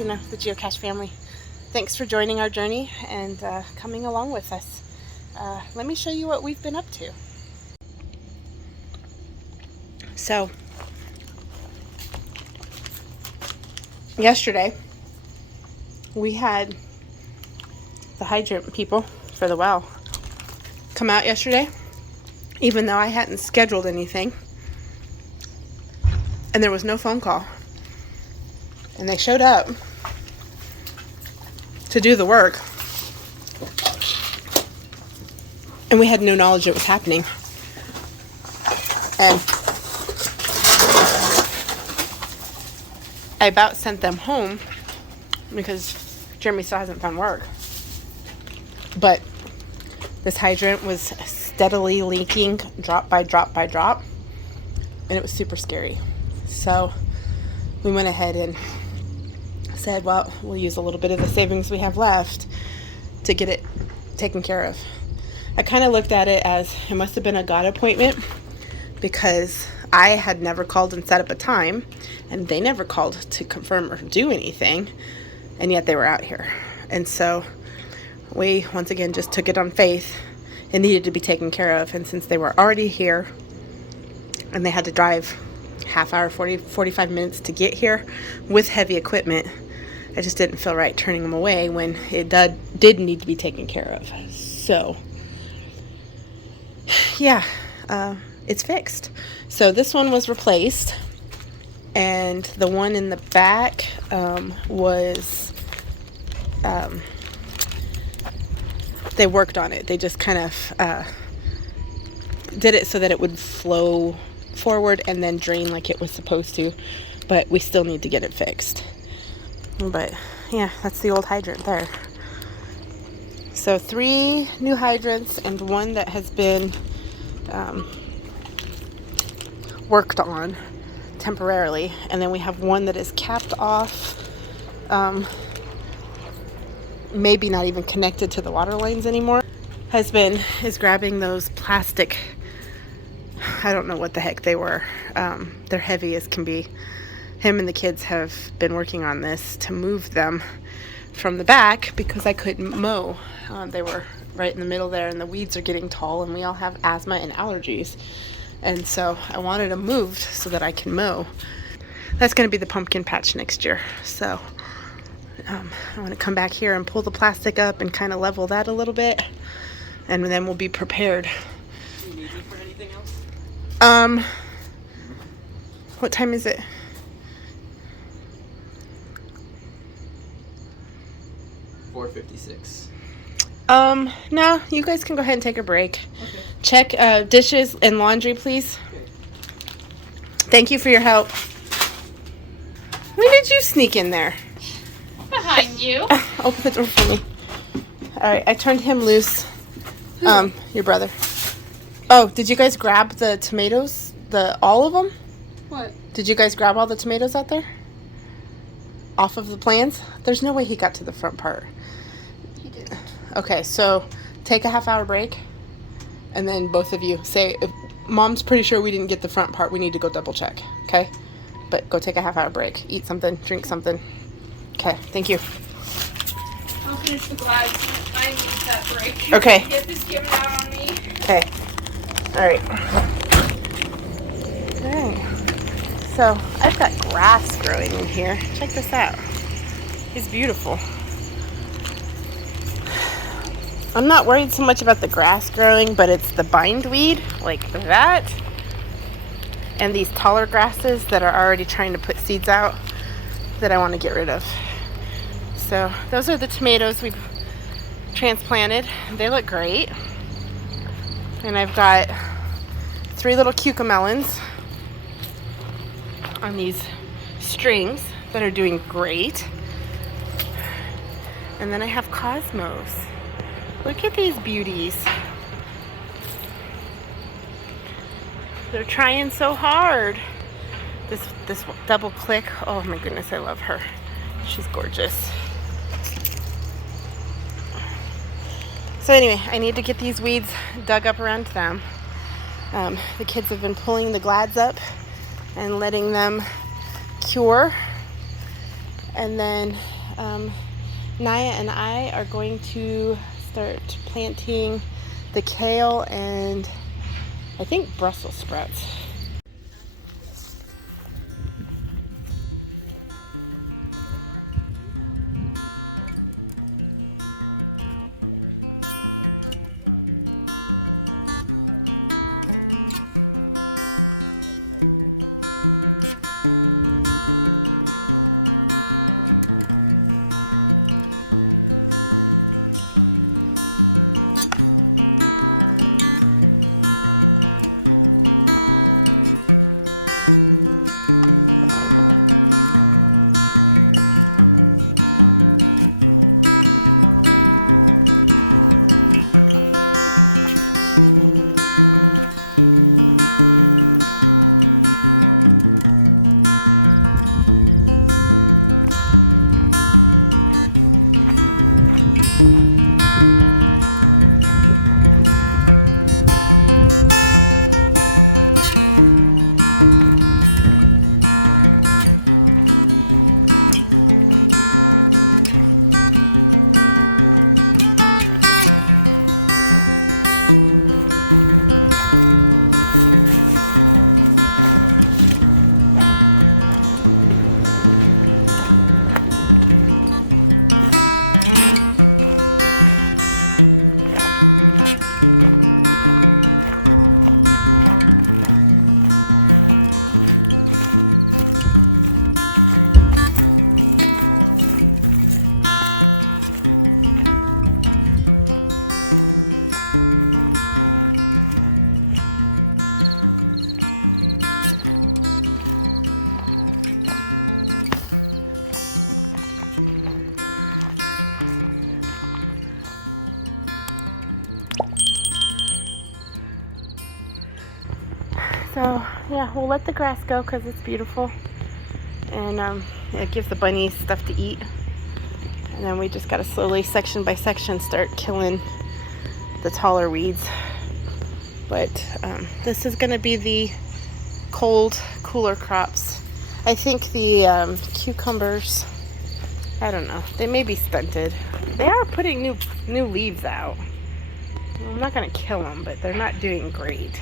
you know, the geocache family. Thanks for joining our journey and coming along with us. Let me show you what we've been up to. So, yesterday, we had the Hydrant people for the well come out yesterday, even though I hadn't scheduled anything, and there was no phone call. And they showed up to do the work, and we had no knowledge it was happening. And I about sent them home because Jeremy still hasn't found work. But this hydrant was steadily leaking drop by drop by drop, and it was super scary. So we went ahead and said, well, we'll use a little bit of the savings we have left to get it taken care of. I kind of looked at it as it must have been a God appointment, because I had never called and set up a time, and they never called to confirm or do anything, and yet they were out here. And so we once again just took it on faith. It needed to be taken care of, and since they were already here and they had to drive half hour, 45 minutes to get here with heavy equipment, I just didn't feel right turning them away when it did need to be taken care of. So yeah, it's fixed. So this one was replaced, and the one in the back was they worked on it. They just kind of did it so that it would flow forward and then drain like it was supposed to, but we still need to get it fixed. But yeah, that's the old hydrant there. So 3 new hydrants and one that has been worked on temporarily, and then we have one that is capped off, maybe not even connected to the water lines anymore. Husband is grabbing those plastic, I don't know what the heck they were. They're heavy as can be. Him and the kids have been working on this to move them from the back because I couldn't mow. They were right in the middle there, and the weeds are getting tall, and we all have asthma and allergies. And so I wanted them moved so that I can mow. That's going to be the pumpkin patch next year. So I want to come back here and pull the plastic up and kind of level that a little bit, and then we'll be prepared. Do you need me for anything else? What time is it? 4:56. No, you guys can go ahead and take a break. Okay. Check dishes and laundry, please. Okay. Thank you for your help. When did you sneak in there? Behind you. Open the door for me. Alright, I turned him loose. Your brother. Oh, did you guys grab the tomatoes? All of them? What? Did you guys grab all the tomatoes out there? Off of the plants? There's no way he got to the front part. He didn't. Okay, so take a half-hour break, and then both of you say, if Mom's pretty sure we didn't get the front part, we need to go double check, okay? But go take a half-hour break. Eat something, drink something. Okay, thank you. I'll finish the glass. I need that break. Okay. Hip is giving out on me. Okay. Alright. Alright. So, I've got grass growing in here. Check this out. It's beautiful. I'm not worried so much about the grass growing, but it's the bindweed, like that, and these taller grasses that are already trying to put seeds out that I want to get rid of. So those are the tomatoes we've transplanted. They look great. And I've got 3 little cucamelons on these strings that are doing great. And then I have cosmos. Look at these beauties. They're trying so hard. This double click. Oh my goodness, I love her. She's gorgeous. So anyway, I need to get these weeds dug up around them. The kids have been pulling the glads up and letting them cure. And then Naya and I are going to start planting the kale and I think Brussels sprouts. So yeah, we'll let the grass go because it's beautiful, and it gives the bunnies stuff to eat. And then we just gotta slowly, section by section, start killing the taller weeds. But this is gonna be the cold, cooler crops. I think the cucumbers, I don't know, they may be stunted. They are putting new leaves out. I'm not gonna kill them, but they're not doing great.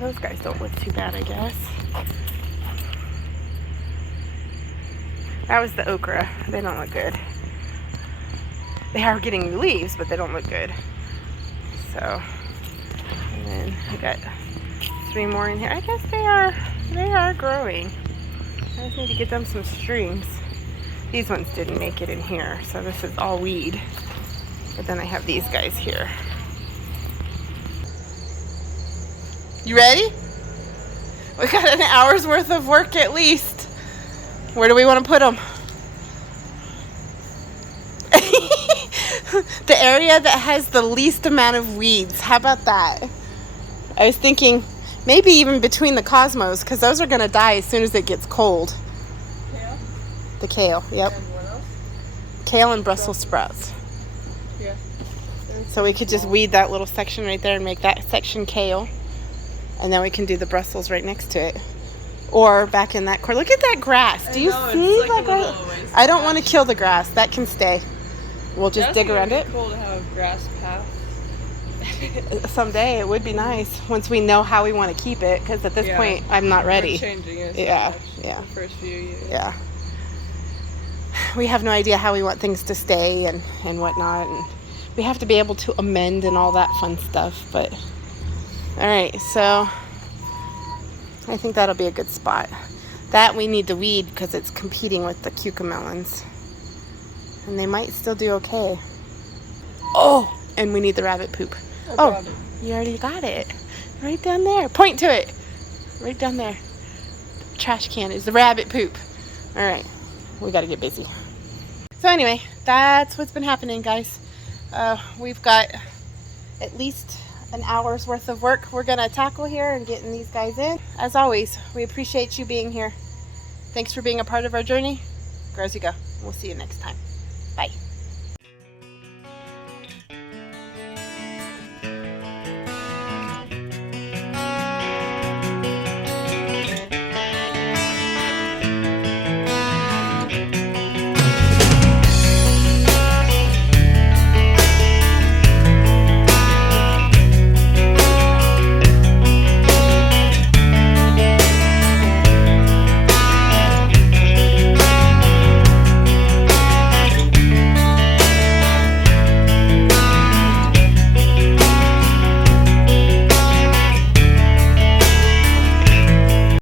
Those guys don't look too bad, I guess. That was the okra. They don't look good. They are getting new leaves, but they don't look good. So, and then I got 3 more in here. I guess they are growing. I just need to get them some strings. These ones didn't make it in here, so this is all weed. But then I have these guys here. You ready? We got an hour's worth of work at least. Where do we want to put them? The area that has the least amount of weeds. How about that? I was thinking maybe even between the cosmos, because those are going to die as soon as it gets cold. Kale? The kale, yep. And what else? Kale and Brussels sprouts. Yeah. So we could just weed that little section right there and make that section kale. And then we can do the Brussels right next to it. Or back in that corner. Look at that grass. Do you see that grass? I don't want to kill the grass. That can stay. We'll just dig around it. Cool to have a grass path. Someday it would be nice once we know how we want to keep it. Because at this point, I'm not ready. We're changing it. Yeah, yeah. The first few years. Yeah. We have no idea how we want things to stay and whatnot. And we have to be able to amend and all that fun stuff. But all right, so I think that'll be a good spot. That we need to weed because it's competing with the cucamelons. And they might still do okay. Oh, and we need the rabbit poop. Oh, you already got it. Right down there. Point to it. Right down there. Trash can is the rabbit poop. All right, we got to get busy. So anyway, that's what's been happening, guys. We've got at least an hour's worth of work we're gonna tackle here and getting these guys in. As always, we appreciate you being here. Thanks for being a part of our journey. Grow as you go. We'll see you next time.